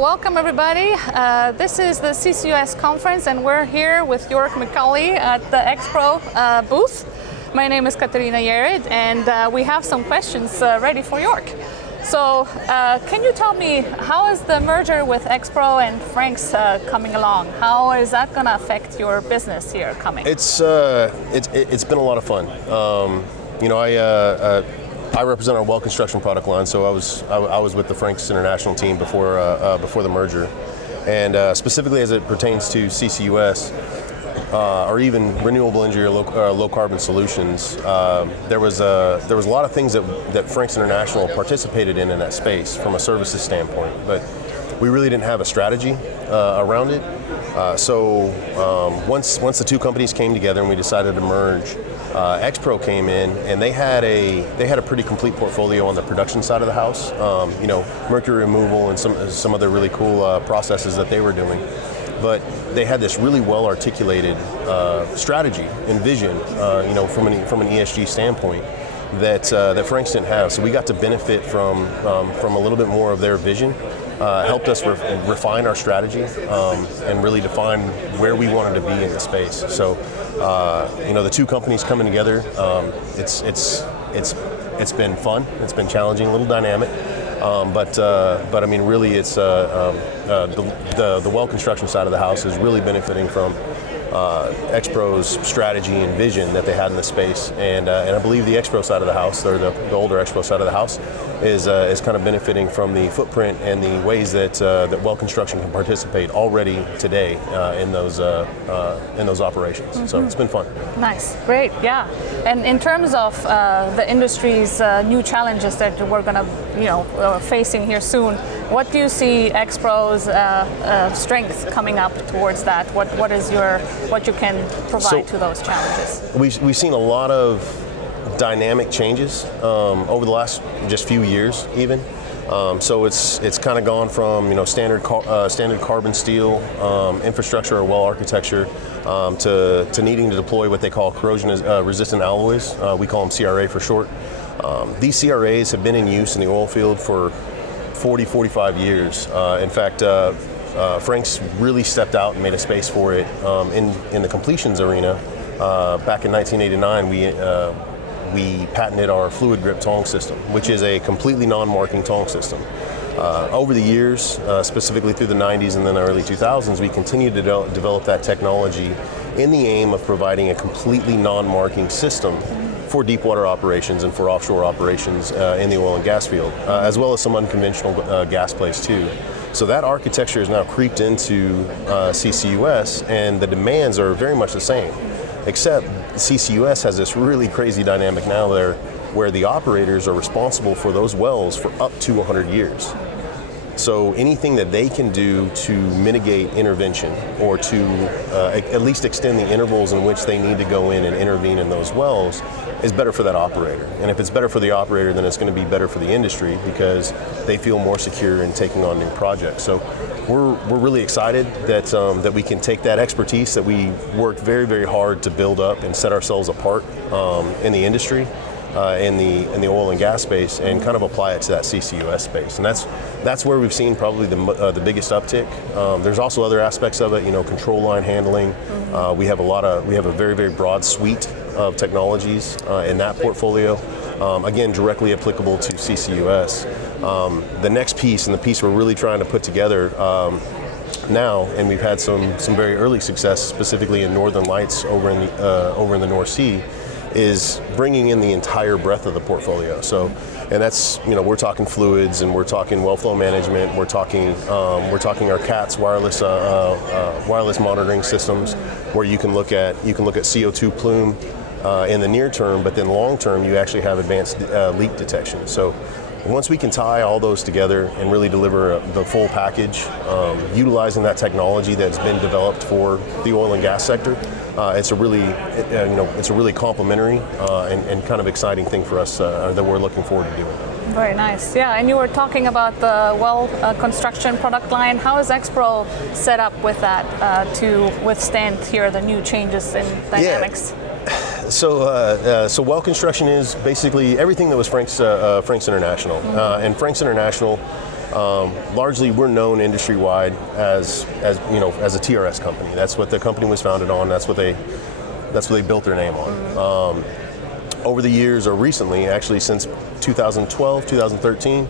welcome everybody. This is the CCUS conference and we're here with McCauley at the Expro booth. My name is Katarina Yared and we have some questions ready for York. So can you tell me, how is the merger with Expro and Frank's coming along? How is that going to affect your business here coming? It's been a lot of fun. I represent our well construction product line, so I was with the Frank's International team before the merger, and specifically as it pertains to CCUS or even renewable energy or low carbon solutions, there was a lot of things that Frank's International participated in that space from a services standpoint, but we really didn't have a strategy around it. So once the two companies came together and we decided to merge, Expro came in and they had a pretty complete portfolio on the production side of the house. Mercury removal and some other really cool processes that they were doing. But they had this really well articulated strategy and vision, from an ESG standpoint that Frank's didn't have. So we got to benefit from a little bit more of their vision. Helped us refine our strategy and really define where we wanted to be in the space. So, the two companies coming together, it's been fun. It's been challenging, a little dynamic, but I mean, really, it's the well construction side of the house is really benefiting from Expro's strategy and vision that they had in the space, and I believe the Expro side of the house, or the older Expro side of the house, is kind of benefiting from the footprint and the ways that well construction can participate already today in those operations. Mm-hmm. So it's been fun. Nice, great, yeah. And in terms of the industry's new challenges that we're going to facing here soon, what do you see Expro's strength coming up towards that? What you can provide to those challenges? We've seen a lot of dynamic changes over the last just few years, even. So it's kind of gone from standard carbon steel infrastructure or well architecture to needing to deploy what they call corrosion resistant alloys. We call them CRA for short. These CRAs have been in use in the oil field for 45 years. In fact, Frank's really stepped out and made a space for it in the completions arena. Back in 1989, we patented our fluid grip tong system, which is a completely non-marking tong system. Over the years, specifically through the 90s and then the early 2000s, we continued to develop that technology in the aim of providing a completely non-marking system for deep water operations and for offshore operations in the oil and gas field, as well as some unconventional gas plays too. So that architecture has now creeped into CCUS, and the demands are very much the same, except CCUS has this really crazy dynamic now there where the operators are responsible for those wells for up to 100 years. So anything that they can do to mitigate intervention or to at least extend the intervals in which they need to go in and intervene in those wells is better for that operator. And if it's better for the operator, then it's going to be better for the industry because they feel more secure in taking on new projects. So we're really excited that we can take that expertise that we worked very, very hard to build up and set ourselves apart in the industry, in the oil and gas space, and kind of apply it to that CCUS space. And that's where we've seen probably the biggest uptick. There's also other aspects of it, control line handling. Mm-hmm. We have a very, very broad suite of technologies in that portfolio. Again, directly applicable to CCUS. The next piece, and the piece we're really trying to put together now, and we've had some very early success, specifically in Northern Lights over in the North Sea, is bringing in the entire breadth of the portfolio. So, and that's we're talking fluids, and we're talking well flow management. We're talking our CATS wireless monitoring systems, where you can look at CO2 plume in the near term, but then long term you actually have advanced leak detection. So once we can tie all those together and really deliver the full package, utilizing that technology that's been developed for the oil and gas sector, it's a really complementary and kind of exciting thing for us that we're looking forward to doing. Very nice. Yeah, and you were talking about the well construction product line. How is Expro set up with that to withstand here the new changes in dynamics? Yeah. So well construction is basically everything that was Frank's International, and Frank's International Largely, we're known industry-wide as a TRS company. That's what the company was founded on. That's what they built their name on. Over the years, or recently, actually since 2012, 2013,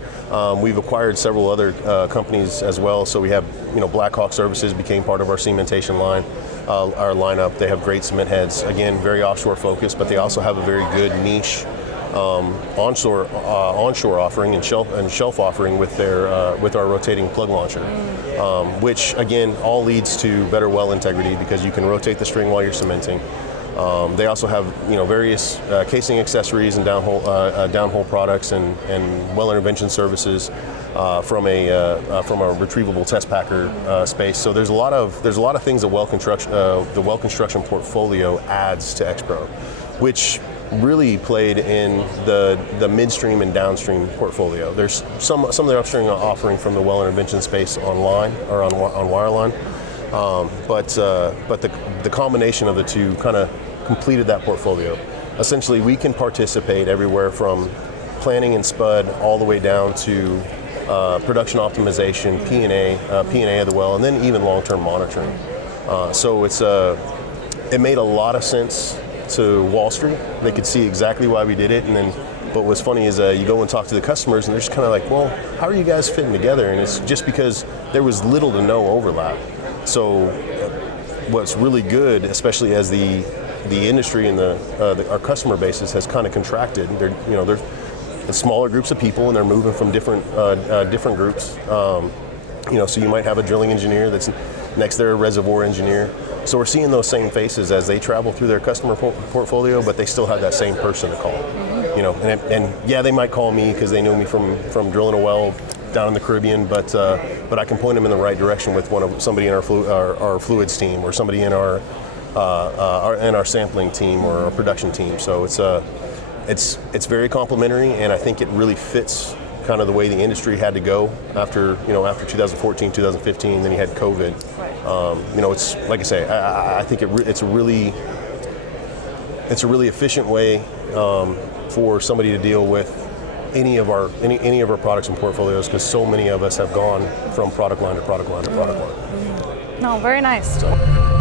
we've acquired several other companies as well. So we have, Blackhawk Services became part of our cementation line, our lineup. They have great cement heads. Again, very offshore focused, but they also have a very good niche onshore offering and shelf offering with our rotating plug launcher, which again all leads to better well integrity because you can rotate the string while you're cementing. They also have various casing accessories and downhole products and well intervention services from a retrievable test packer space. So there's a lot of things the well construction portfolio adds to Expro, which really played in the midstream and downstream portfolio. There's some of the upstream offering from the well intervention space online or on wireline, but the combination of the two kind of completed that portfolio. Essentially, we can participate everywhere from planning and spud all the way down to production optimization, P&A of the well, and then even long-term monitoring. So it made a lot of sense to Wall Street. They could see exactly why we did it, and then but what's funny is you go and talk to the customers and they're just kind of like, well, how are you guys fitting together? And it's just because there was little to no overlap. So what's really good, especially as the industry and our customer bases has kind of contracted, they're smaller groups of people and they're moving from different groups. So you might have a drilling engineer that's next to a reservoir engineer. So we're seeing those same faces as they travel through their customer portfolio, but they still have that same person to call. And yeah, they might call me because they know me from drilling a well down in the Caribbean, but I can point them in the right direction with somebody in our fluids team or somebody in our sampling team or our production team. So it's very complementary, and I think it really fits kind of the way the industry had to go after 2014, 2015. Then you had COVID. Right. It's like I say, I think it's a really efficient way for somebody to deal with any of our products and portfolios, because so many of us have gone from product line to product line to product line. No, very nice. So.